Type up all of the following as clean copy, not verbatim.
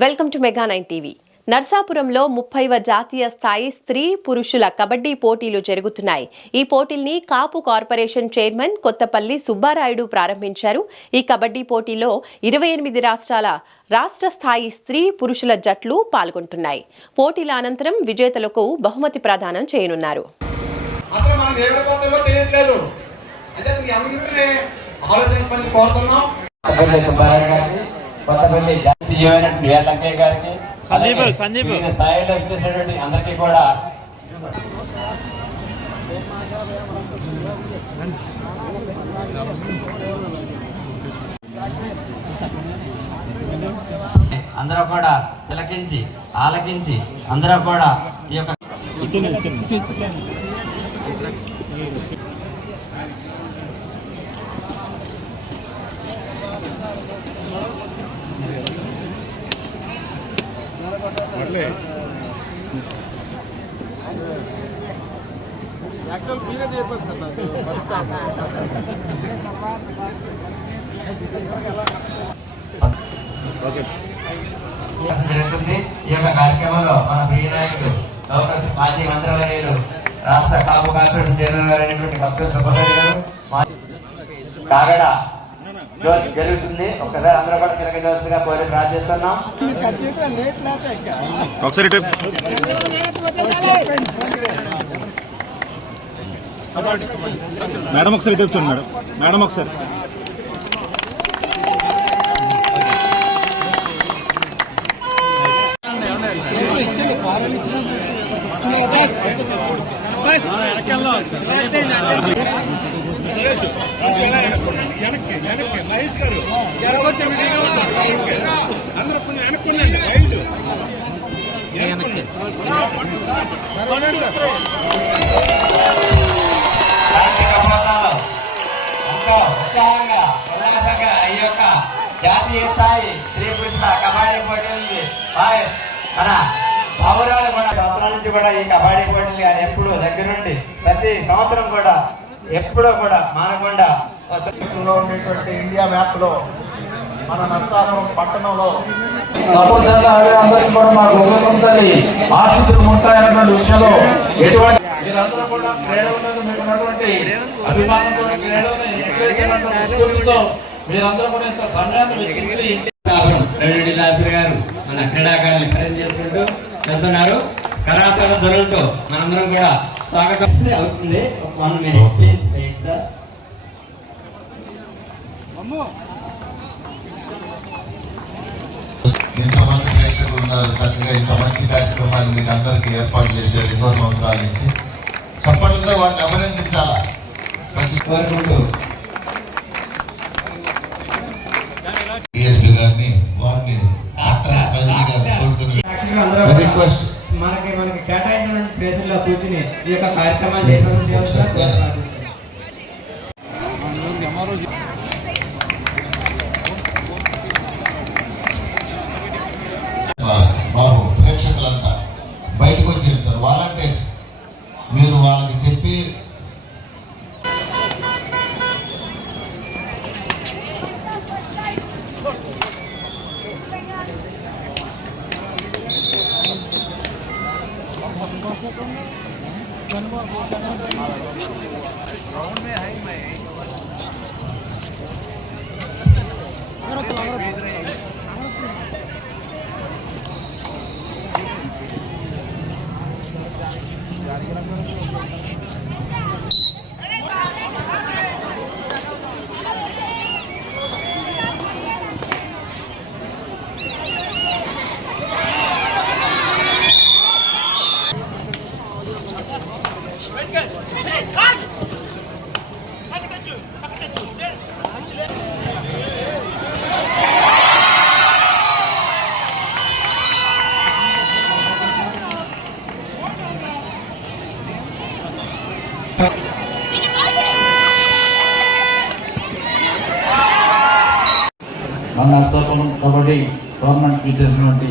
Welcome to mega 9 TV. నర్సాపురంలో 30వ జాతీయ స్థాయి స్త్రీ పురుషుల కబడ్డీ పోటీలు జరుగుతున్నాయి. ఈ పోటీల్ని కాపు కార్పొరేషన్ చైర్మన్ కొత్తపల్లి సుబ్బారాయుడు ప్రారంభించారు. ఈ కబడ్డీ పోటీలో 28 రాష్ట్రాల రాష్ట్ర స్థాయి స్త్రీ పురుషుల జట్లు పాల్గొంటున్నాయి. పోటీల అనంతరం విజేతలకు బహుమతి ప్రదానం చేయనున్నారు. కొత్తపల్లి వెంకయ్య గారికి స్థాయిలో ఇచ్చేసినటువంటి అందరికీ కూడా అందరూ కూడా తిలకించి ఆలకించి అందరూ కూడా ఈ యొక్క ఈ యొక్క కార్యక్రమంలో మన ప్రియ నాయకుడు మాజీ మంత్రాలయాలు రాష్ట్ర కాపు కార్పొరేషన్ చైర్మన్ గారైనటువంటి డాక్టర్ సుబ్బారెడ్డి గారు కాగడ జరుగుతుంది. ఒకసారి అందరూ కూడా తిరగజాల్సిగా కోరి ప్రార్థిస్తున్నాం. మేడం ఒకసారి చూడండి మేడం. మేడం ఒకసారి మహేష్ గారు అందరూ కొంచెం ఈ యొక్క జాతీయ స్థాయి స్త్రీ పురుషుల కబడ్డీ పోటీలు మన బాబురాలు కూడా సంవత్సరాల నుంచి కూడా ఈ కబడ్డీ పోటీలు కానీ ఎప్పుడు దగ్గర నుండి ప్రతి సంవత్సరం కూడా ఎప్పుడూ కూడా మానకుండా ఉండేటువంటి ఇండియా మ్యాప్ లో మన నర్సాపురం పట్టణంలో అందరికీ కూడా మాకు ఉపయోగపడాలి. ఆశీస్సులు ఉంటాయన్నటువంటి విషయంలో ఎటువంటి మీరందరూ కూడా క్రీడల మీద మీకు ఉన్నటువంటి అభిమానంతో క్రీడలతో మీరందరూ కూడా ఇంత సమయాన్ని వెచ్చించి గారు మన క్రీడాకారులు ఖరీదు చేసుకుంటూ వెళ్తున్నారు. కరాతల ధరలతో మనందరం కూడా స్వాగతం అవుతుంది. 1 minute ప్లీజ్ వెయిట్ సార్. ఇంతమంది ప్రేక్షకులు ఉన్నారు. చక్కగా ఇంత మంచి కార్యక్రమాన్ని మీకు అందరికీ ఏర్పాటు చేశారు ఎన్నో సంవత్సరాల నుంచి. చప్పట్లతో వాటిని అభినందించాలా కోరుకుంటూ గారిని వారిని రిక్వెస్ట్ మనకి కేటాయించిన ప్లేసుల్లో కూర్చుని ఈ యొక్క కార్యక్రమాన్ని బాబు ప్రేక్షకులంతా బయటకు వచ్చారు సార్. వాలంటీర్స్ మీరు వాళ్ళకి చెప్పి మన నర్సాపురం కబడ్డీ టోర్నమెంట్కి చేసినటువంటి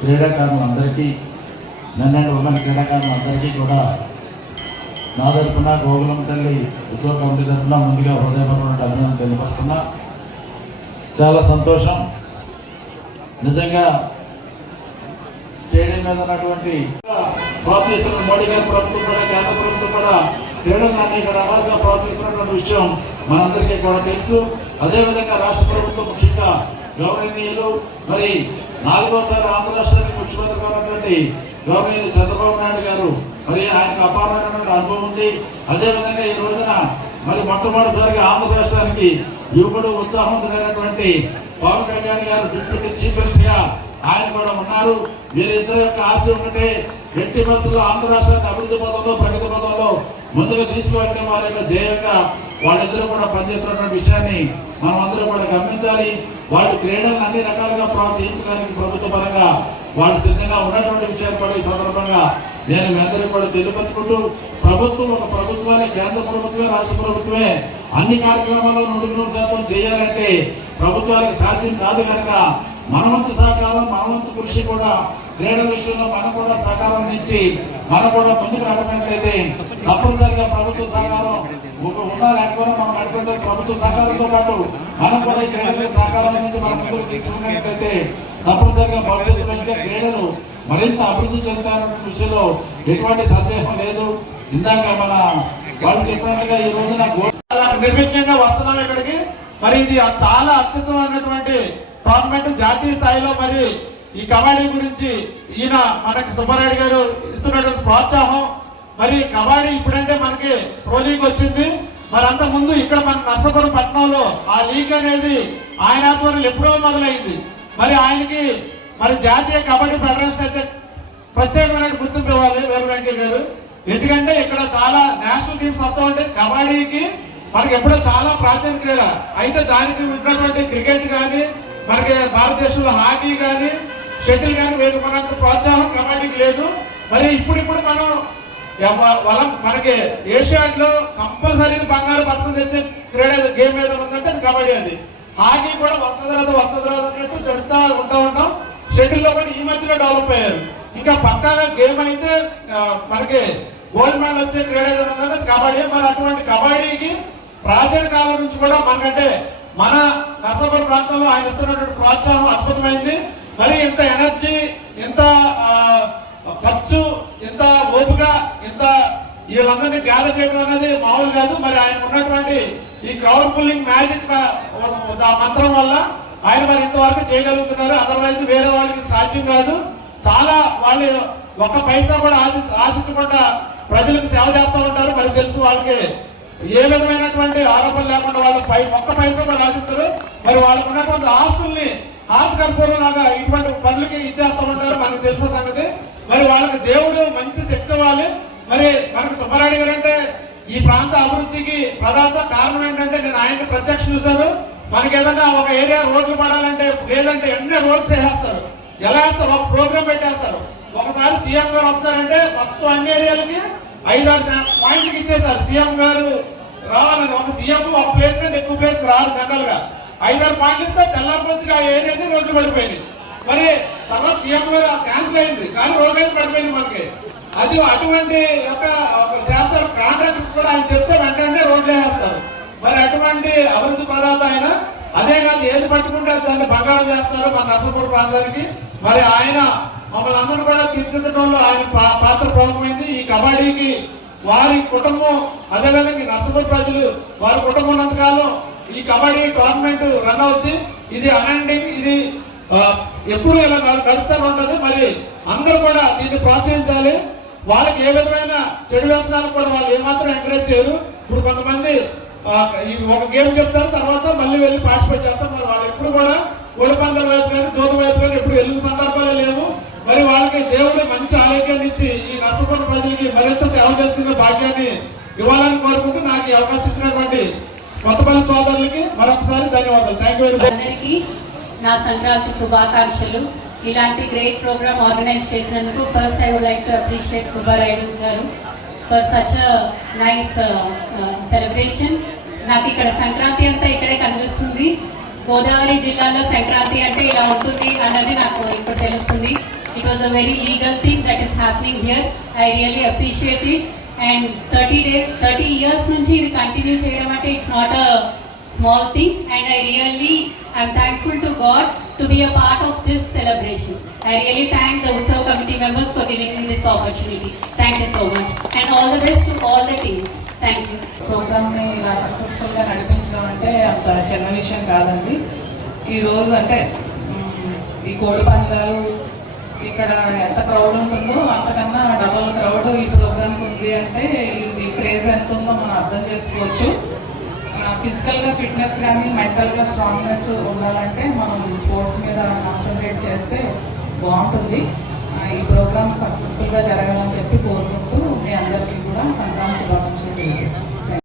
క్రీడాకారులందరికీ మెన్ అండ్ ఉమెన్ క్రీడాకారులందరికీ కూడా నా తరఫున గోగులం తల్లి ఉత్సవ కమిటీ తరఫున ముందుగా హృదయపూర్వక అభినందన తెలియపరుస్తున్నా. చాలా సంతోషం. నిజంగా స్టేడియం మీద ఉన్నటువంటి ప్రోత్సహిస్తున్న మోడీ గారి ప్రభుత్వం కూడా కేంద్ర ప్రభుత్వం కూడా క్రీడలను అనేక రకాలుగా ప్రోత్సహిస్తున్నటువంటి విషయం మనందరికీ కూడా తెలుసు. అదేవిధంగా రాష్ట్ర ప్రభుత్వం ముఖ్యంగా గౌరవనీయులు మరి 4వసారి ఆంధ్ర రాష్ట్రానికి ముఖ్యమంత్రిగా ఉన్నటువంటి గౌరవనీయులు చంద్రబాబు నాయుడు గారు మరి ఆయనకు అపారమైనటువంటి అనుభవం ఉంది. అదేవిధంగా ఈ రోజున మరి మొట్టమొదటిసారిగా ఆంధ్ర రాష్ట్రానికి యువకుడు ఉత్సాహవంతుడైనటువంటి పవన్ కళ్యాణ్ గారు డిప్యూటీ చీఫ్ మినిస్టర్ గా ఆయన కూడా ఉన్నారు. వీరిద్దరి యొక్క ఆశ ఒకటే, ఎట్టి మంత్రులు ఆంధ్ర రాష్ట్రాన్ని అభివృద్ధి పదంలో ప్రగతి పదంలో ముందుగా తీసుకువెళ్ళే వారి యొక్క జయంగా వాళ్ళిద్దరూ కూడా పనిచేస్తున్నటువంటి విషయాన్ని మనం అందరూ కూడా గమనించాలి. వాళ్ళు క్రీడలను అన్ని రకాలుగా ప్రోత్సహించడానికి ప్రభుత్వ పరంగా వాళ్ళు సిద్ధంగా ఉన్నటువంటి విషయాలు కూడా ఈ సందర్భంగా నేను మీ అందరికీ కూడా తెలియపరుచుకుంటూ, ప్రభుత్వం ఒక ప్రభుత్వాన్ని కేంద్ర ప్రభుత్వమే రాష్ట్ర ప్రభుత్వమే అన్ని కార్యక్రమాల్లో 100% చేయాలంటే ప్రభుత్వాలకు సాధ్యం కాదు కనుక మన వంతు సహకారం మన వంతు కృషి కూడా క్రీడల విషయంలో మనం కూడా సహకారం ఇచ్చి మనం కూడా ముందుకు నడపట్లయితే తప్పనిసరిగా ప్రభుత్వ సహకారం ఉన్నా లేకపోయినా మనం అటువంటి ప్రభుత్వ సహకారంతో పాటు మనం కూడా ఈ క్రీడలకు సహకారం నుంచి మనం ముందుకు తీసుకున్నట్లయితే తప్పనిసరిగా భవిష్యత్తులో ఇంకా క్రీడలు మరింత అభివృద్ధి చెందాలనే విషయంలో ఎటువంటి సందేహం లేదు. ఇందాక మన వాళ్ళు చెప్పినట్టుగా ఈ రోజున నిర్విఘ్నంగా వస్తున్నాం ఇక్కడికి. మరి ఇది చాలా అత్యుత్తమైనటువంటి గవర్నమెంట్ జాతీయ స్థాయిలో మరి ఈ కబడ్డీ గురించి ఈయన మనకి సుబ్బారెడ్డి గారు ఇస్తున్నటువంటి ప్రోత్సాహం. మరి కబడ్డీ ఇప్పుడంటే మనకి ప్రో లీగ్ వచ్చింది. మరి అంత ముందు ఇక్కడ మన నర్సాపురం పట్టణంలో ఆ లీగ్ అనేది ఆయన ఆధ్వర్యంలో ఎప్పుడో మొదలైంది. మరి ఆయనకి మరి జాతీయ కబడ్డీ ఫెడరేషన్ అయితే ప్రత్యేకమైన గుర్తింపు ఇవ్వాలి వేరు వెంకయ్య గారు. ఎందుకంటే ఇక్కడ చాలా నేషనల్ టీమ్స్ వస్తూ ఉంటాయి. కబడ్డీకి మనకి ఎప్పుడో చాలా ప్రాచీన క్రీడ అయితే దానికి ఉన్నటువంటి క్రికెట్ కానీ మనకి భారతదేశంలో హాకీ కానీ షటిల్ కానీ వేరు మనంత ప్రోత్సాహం కబడ్డీకి లేదు. మరి ఇప్పుడు మనం మనకి ఏషియాడ్ లో కంపల్సరీ బంగారు పథకం తెచ్చే క్రీడ గేమ్ ఏదో ఉందంటే అది కబడ్డీ. అది హాకీ కూడా వస్తుంది అన్నట్టు చెడుతూ ఉంటాం. షటిల్ లో కూడా ఈ మధ్యలో డెవలప్ అయ్యారు. ఇంకా పక్కాగా గేమ్ అయితే మనకి గోల్డ్ మెడల్ వచ్చే క్రీడ ఏదో ఉందంటే కబడ్డీ. మరి అటువంటి కబడ్డీకి ప్రాచీన కాలం నుంచి కూడా మనకంటే మన నర్సాపురం ప్రాంతంలో ఆయన ఇస్తున్నటువంటి ప్రోత్సాహం అద్భుతమైంది. మరి ఇంత ఎనర్జీ, ఇంత ఖర్చు, ఇంత ఓపిక, ఇంత వీళ్ళందరినీ గ్యాదర్ చేయడం అనేది మామూలు కాదు. మరి ఆయన ఉన్నటువంటి ఈ క్రౌడ్ పుల్లింగ్ మ్యాజిక్ మంత్రం వల్ల ఆయన మరి ఇంతవరకు చేయగలుగుతున్నారు. అదర్వైజ్ వేరే వాళ్ళకి సాధ్యం కాదు. చాలా వాళ్ళు ఒక్క పైసా కూడా ఆశించకుండా ప్రజలకు సేవ చేస్తూ ఉంటారు. మరి తెలుసు వాళ్ళకి ఏ విధమైనటువంటి ఆరోపణలు లేకుండా వాళ్ళు ఒక్క పైసా కూడా ఆశిస్తారు. మరి వాళ్ళకు ఉన్నటువంటి ఆస్తుల్ని ఆత్మకర్పూరంలాగా ఇటువంటి పనులకి ఇచ్చేస్తూ ఉంటారు. మనకు తెలిసిన సంగతి. మరి వాళ్ళకి దేవుడు మంచి శక్తి ఇవ్వాలి. మరి మనకు సుబ్బారెడ్డి గారు అంటే ఈ ప్రాంత అభివృద్ధికి ప్రధాన కారణం ఏంటంటే నేను ఆయన్ని ప్రత్యక్ష చూశాను. మనకి ఏదైనా ఒక ఏరియా రోడ్లు పడాలంటే లేదంటే ఎన్ని రోడ్స్ వేసేస్తారు. ఎలా వేస్తారు? ఒక ప్రోగ్రామ్ పెట్టేస్తారు. ఒకసారి సీఎం గారు వస్తారంటే మొత్తం అన్ని ఏరియాలకి 5-6 పాయింట్లకి ఇచ్చేసారు. సీఎం గారు రావాలని ఒక సీఎం ఒక ప్లేస్ కంటే ఎక్కువ ప్లేస్ రాదు. జనరల్ గా 5-6 పాయింట్లు ఇస్తే తెల్లారిపోతుగా ఆ ఏరియాకి రోడ్లు పడిపోయింది. మరి తర్వాత సీఎం గారు క్యాన్సిల్ అయింది కానీ రోడ్డు అయితే పడిపోయింది మనకి. అది అటువంటి ఒక చేస్తారు. కాంట్రాక్టర్స్ కూడా ఆయన చెప్తే వెంటనే రోడ్లు వేస్తారు. మరి అటువంటి అభివృద్ధి ప్రదాత ఆయన. అదే కాదు ఏది పట్టుకుంటే దాన్ని బంగారం చేస్తారు మన నర్సాపురం ప్రాంతానికి. మరి ఆయన మమ్మల్ని అందరూ కూడా తీర్చిదిద్దడంలో ఆయన పాత్ర ప్రముఖమైంది. ఈ కబడ్డీకి వారి కుటుంబం అదేవిధంగా నర్సాపురం ప్రజలు వారి కుటుంబం ఉన్నంతకాలం ఈ కబడ్డీ టోర్నమెంట్ రన్ అవుద్ది. ఇది అన్ఎండింగ్. ఇది ఎప్పుడు ఇలా నడుస్తూ ఉంటుంది. మరి అందరూ కూడా దీన్ని ప్రోత్సహించాలి. వాళ్ళకి ఏ విధమైన చెడు వ్యసనాలు కూడా వాళ్ళు ఏమాత్రం ఎంకరేజ్ చేయరు. ఇప్పుడు కొంతమంది ఒక గేమ్ చెప్తారు, తర్వాత మళ్ళీ వెళ్ళి పార్టిసిపేట్ చేస్తారు. మరి వాళ్ళు ఎప్పుడు కూడా కోడిపందాల వైపు కానీ జోదు వైపు కానీ ఎప్పుడు వెళ్ళిన సందర్భాలే లేవు. మరి వాళ్ళకి దేవుడు మంచి ఆరోగ్యాన్ని ఇచ్చి ఈ నర్సాపురం ప్రజలకి మరింత సేవ చేసుకునే భాగ్యాన్ని ఇవ్వాలని కోరుకుంటూ నాకు ఈ అవకాశం ఇచ్చినటువంటి కొత్తపల్లి సోదరులకి మరొకసారి ధన్యవాదాలు. Thank you very much. నా సంక్రాంతి శుభాకాంక్షలు. ఇలాంటి గ్రేట్ ప్రోగ్రామ్ ఆర్గనైజ్ చేసినందుకు first I would like to appreciate Subbarayudu garu for such nice celebration. నాకు ఇక్కడ సంక్రాంతి అంతా ఇక్కడే కనిపిస్తుంది. గోదావరి జిల్లాలో సంక్రాంతి అంటే ఇలా ఉంటుంది అన్నది నాకు ఇప్పుడు తెలుస్తుంది. It was a very legal thing that is happening here. I really appreciate it. And 30 years నుంచి ఇది కంటిన్యూ చేయడం అంటే it's not a small thing, and I really am thankful to God to be a part of this celebration. I really thank the Utsav committee members for giving me this opportunity. Thank you so much, and all the best to all the teams. Thank you. ప్రోగ్రామ్ని ఇలా సక్సెస్ఫుల్గా నడిపించడం అంటే అంత చిన్న విషయం కాదండి. ఈరోజు అంటే ఈ కోడి పందాలు ఇక్కడ ఎంత క్రౌడ్ ఉంటుందో అంతకన్నా డబల్ క్రౌడ్ ఈ ప్రోగ్రామ్కి ఉంది అంటే ఇది క్రేజ్ ఎంత ఉందో మనం అర్థం చేసుకోవచ్చు. ఫిజికల్గా ఫిట్నెస్ కానీ మెంటల్గా స్ట్రాంగ్నెస్ ఉండాలంటే మనం స్పోర్ట్స్ మీద కాన్సన్ట్రేట్ చేస్తే బాగుంటుంది. ఈ ప్రోగ్రామ్ సక్సెస్ఫుల్గా జరగాలని చెప్పి కోరుకుంటూ మీ అందరికీ కూడా సంక్రాంతి శుభాకాంక్షలు తెలియజేస్తాను.